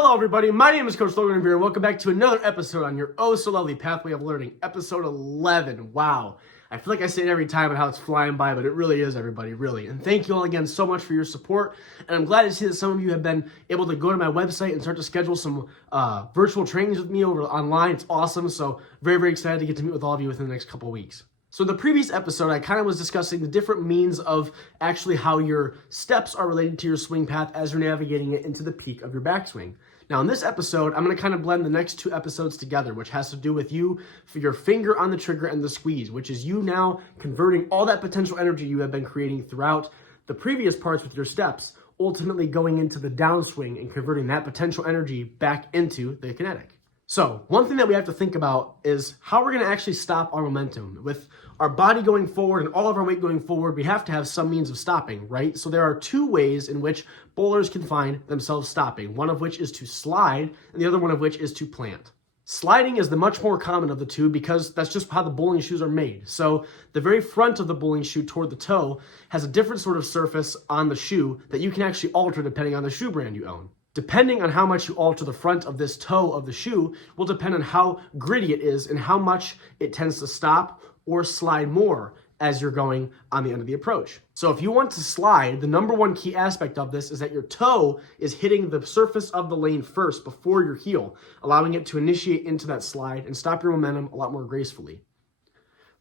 Hello everybody, my name is Coach Logan here, and welcome back to another episode on your oh so lovely pathway of learning, episode 11. Wow, I feel like I say it every time and how it's flying by, but it really is, everybody, really. And thank you all again so much for your support, and I'm glad to see that some of you have been able to go to my website and start to schedule some virtual trainings with me over online. It's awesome, so very excited to get to meet with all of you within the next couple of weeks. So in the previous episode, I kind of was discussing the different means of actually how your steps are related to your swing path as you're navigating it into the peak of your backswing. Now in this episode, I'm going to kind of blend the next two episodes together, which has to do with you, for your finger on the trigger and the squeeze, which is you now converting all that potential energy you have been creating throughout the previous parts with your steps, ultimately going into the downswing and converting that potential energy back into the kinetic. So one thing that we have to think about is how we're going to actually stop our momentum. With our body going forward and all of our weight going forward, we have to have some means of stopping, right? So there are two ways in which bowlers can find themselves stopping, one of which is to slide and the other one of which is to plant. Sliding is the much more common of the two because that's just how the bowling shoes are made. So the very front of the bowling shoe toward the toe has a different sort of surface on the shoe that you can actually alter depending on the shoe brand you own. Depending on how much you alter the front of this toe of the shoe will depend on how gritty it is and how much it tends to stop or slide more as you're going on the end of the approach. So if you want to slide, the number one key aspect of this is that your toe is hitting the surface of the lane first before your heel, allowing it to initiate into that slide and stop your momentum a lot more gracefully.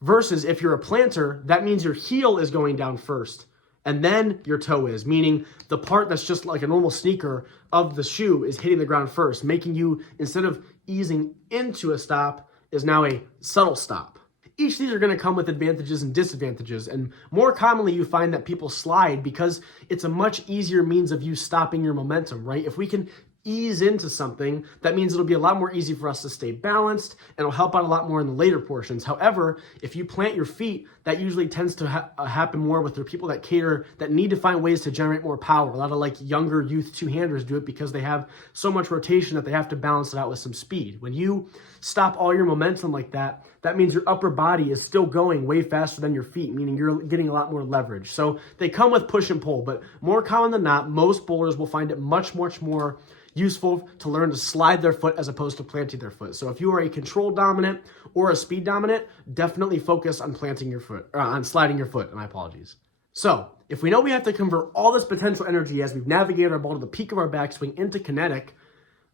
Versus if you're a planter, that means your heel is going down first and then your toe is, meaning the part that's just like a normal sneaker of the shoe is hitting the ground first, making you, instead of easing into a stop, is now a subtle stop. Each of these are going to come with advantages and disadvantages, and more commonly you find that people slide because it's a much easier means of you stopping your momentum, right? If we can ease into something, that means it'll be a lot more easy for us to stay balanced and it'll help out a lot more in the later portions. However, if you plant your feet, that usually tends to happen more with the people that need to find ways to generate more power. A lot of like younger youth two-handers do it because they have so much rotation that they have to balance it out with some speed. When you stop all your momentum like that, that means your upper body is still going way faster than your feet, meaning you're getting a lot more leverage. So they come with push and pull, but more common than not, most bowlers will find it much more useful to learn to slide their foot as opposed to planting their foot. So if you are a control dominant or a speed dominant, definitely focus on planting your foot, or on sliding your foot, my apologies. So if we know we have to convert all this potential energy as we've navigated our ball to the peak of our backswing into kinetic,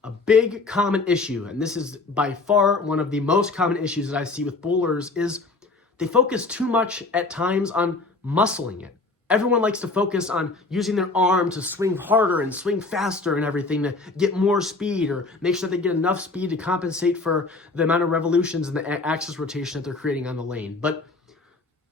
a big common issue, and this is by far one of the most common issues that I see with bowlers, is they focus too much at times on muscling it. Everyone likes to focus on using their arm to swing harder and swing faster and everything to get more speed or make sure they get enough speed to compensate for the amount of revolutions and the axis rotation that they're creating on the lane. But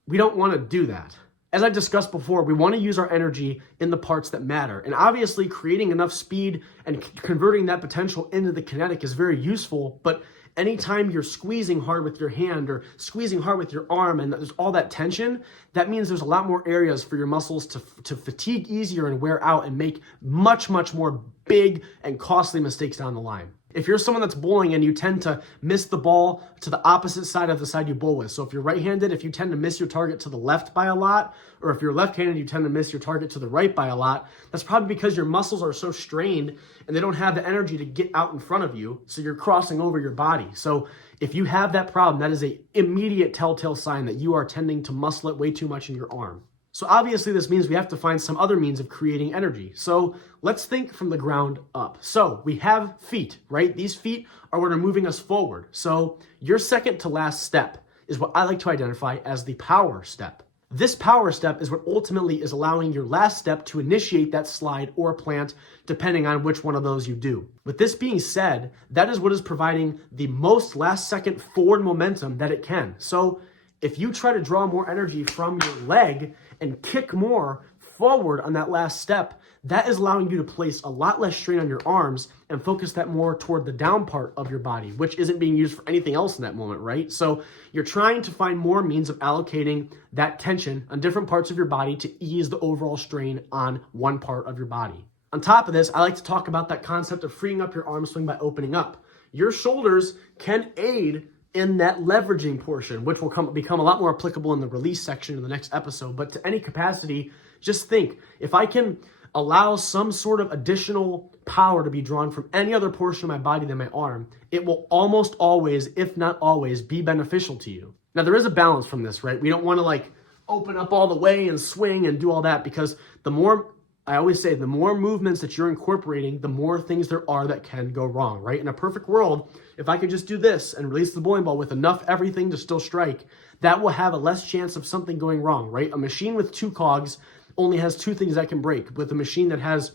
we don't want to do that. As I discussed before, we want to use our energy in the parts that matter. And obviously creating enough speed and converting that potential into the kinetic is very useful, but anytime you're squeezing hard with your hand or squeezing hard with your arm and there's all that tension, that means there's a lot more areas for your muscles to fatigue easier and wear out and make much more big and costly mistakes down the line. If you're someone that's bowling and you tend to miss the ball to the opposite side of the side you bowl with, so if you're right-handed, if you tend to miss your target to the left by a lot, or if you're left-handed, you tend to miss your target to the right by a lot, that's probably because your muscles are so strained and they don't have the energy to get out in front of you, so you're crossing over your body. So if you have that problem, that is an immediate telltale sign that you are tending to muscle it way too much in your arm. So obviously this means we have to find some other means of creating energy. So let's think from the ground up. So we have feet, right? These feet are what are moving us forward. So your second to last step is what I like to identify as the power step. This power step is what ultimately is allowing your last step to initiate that slide or plant, depending on which one of those you do. With this being said, that is what is providing the most last second forward momentum that it can. So if you try to draw more energy from your leg and kick more forward on that last step, that is allowing you to place a lot less strain on your arms and focus that more toward the down part of your body, which isn't being used for anything else in that moment, right? So you're trying to find more means of allocating that tension on different parts of your body to ease the overall strain on one part of your body. On top of this, I like to talk about that concept of freeing up your arm swing by opening up. Your shoulders can aid in that leveraging portion, which will become a lot more applicable in the release section in the next episode. But to any capacity, just think, if I can allows some sort of additional power to be drawn from any other portion of my body than my arm, it will almost always, if not always, be beneficial to you. Now, there is a balance from this, right? We don't want to like open up all the way and swing and do all that, because the more, I always say, the more movements that you're incorporating, the more things there are that can go wrong, right? In a perfect world, if I could just do this and release the bowling ball with enough everything to still strike, that will have a less chance of something going wrong, right? A machine with 2 cogs only has 2 things that can break. With a machine that has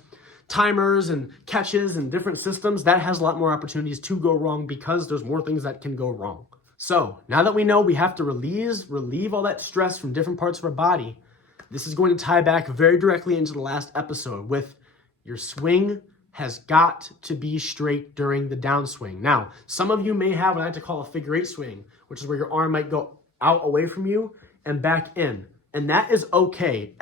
timers and catches and different systems, that has a lot more opportunities to go wrong because there's more things that can go wrong. So now that we know we have to relieve all that stress from different parts of our body, this is going to tie back very directly into the last episode with your swing has got to be straight during the downswing. Now, some of you may have what I like to call a figure 8 swing, which is where your arm might go out away from you and back in. And that is okay.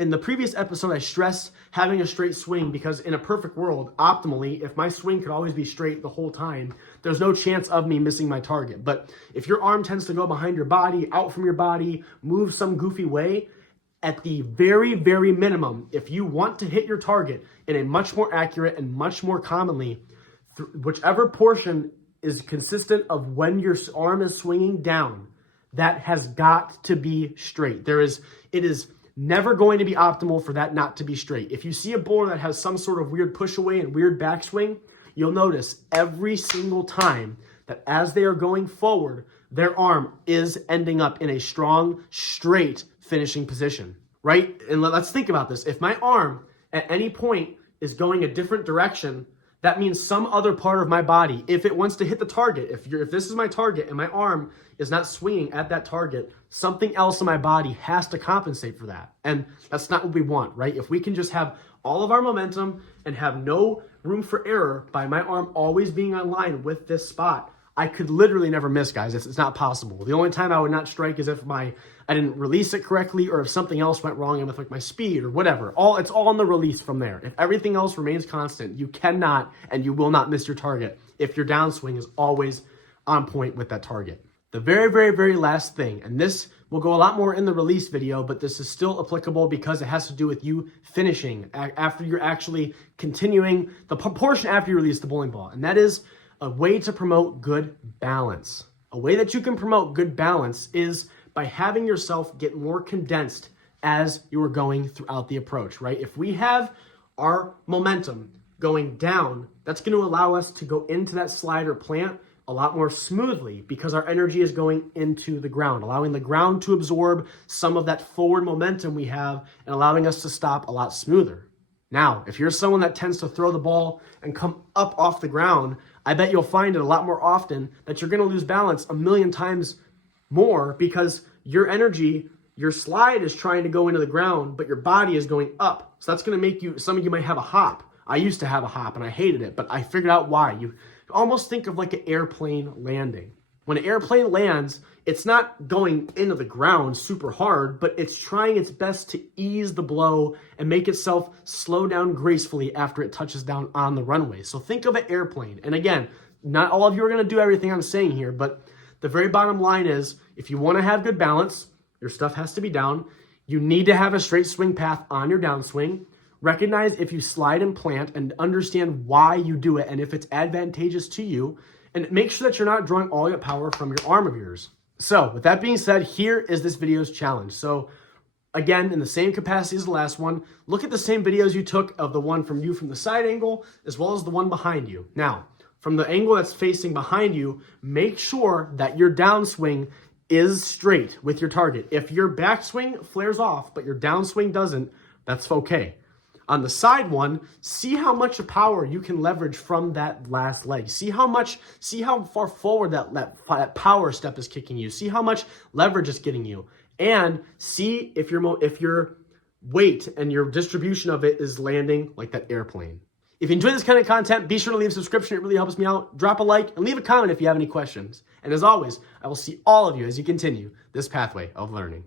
In the previous episode, I stressed having a straight swing because in a perfect world, optimally, if my swing could always be straight the whole time, there's no chance of me missing my target. But if your arm tends to go behind your body, out from your body, move some goofy way, at the very, very minimum, if you want to hit your target in a much more accurate and much more commonly, whichever portion is consistent of when your arm is swinging down, that has got to be straight. It is never going to be optimal for that not to be straight. If you see a bowler that has some sort of weird push away and weird backswing, you'll notice every single time that as they are going forward, their arm is ending up in a strong, straight finishing position, right? And let's think about this. If my arm at any point is going a different direction, that means some other part of my body, if it wants to hit the target, if this is my target and my arm is not swinging at that target, something else in my body has to compensate for that. And that's not what we want, right? If we can just have all of our momentum and have no room for error by my arm always being on line with this spot, I could literally never miss, guys. It's not possible. The only time I would not strike is if I didn't release it correctly or if something else went wrong with like my speed or whatever. It's all on the release from there. If everything else remains constant, you cannot and you will not miss your target if your downswing is always on point with that target. The very, very, very last thing, and this will go a lot more in the release video, but this is still applicable because it has to do with you finishing after you're actually continuing the portion after you release the bowling ball, and that is a way to promote good balance. A way that you can promote good balance is by having yourself get more condensed as you are going throughout the approach, right? If we have our momentum going down, that's going to allow us to go into that slide or plant a lot more smoothly because our energy is going into the ground, allowing the ground to absorb some of that forward momentum we have and allowing us to stop a lot smoother. Now, if you're someone that tends to throw the ball and come up off the ground, I bet you'll find it a lot more often that you're going to lose balance a million times more because your energy, your slide is trying to go into the ground, but your body is going up. So that's going to make some of you might have a hop. I used to have a hop and I hated it, but I figured out why. You almost think of like an airplane landing. When an airplane lands, it's not going into the ground super hard, but it's trying its best to ease the blow and make itself slow down gracefully after it touches down on the runway. So think of an airplane. And again, not all of you are going to do everything I'm saying here, but the very bottom line is if you want to have good balance, your stuff has to be down. You need to have a straight swing path on your downswing. Recognize if you slide and plant and understand why you do it and if it's advantageous to you. And make sure that you're not drawing all your power from your arm of yours. So with that being said, here is this video's challenge. So again, in the same capacity as the last one, look at the same videos you took of the one from the side angle, as well as the one behind you. Now, from the angle that's facing behind you, make sure that your downswing is straight with your target. If your backswing flares off, but your downswing doesn't, that's okay. On the side one, see how much power you can leverage from that last leg. See how far forward that power step is kicking you. See how much leverage it's getting you. And see if your weight and your distribution of it is landing like that airplane. If you enjoy this kind of content, be sure to leave a subscription. It really helps me out. Drop a like and leave a comment if you have any questions. And as always, I will see all of you as you continue this pathway of learning.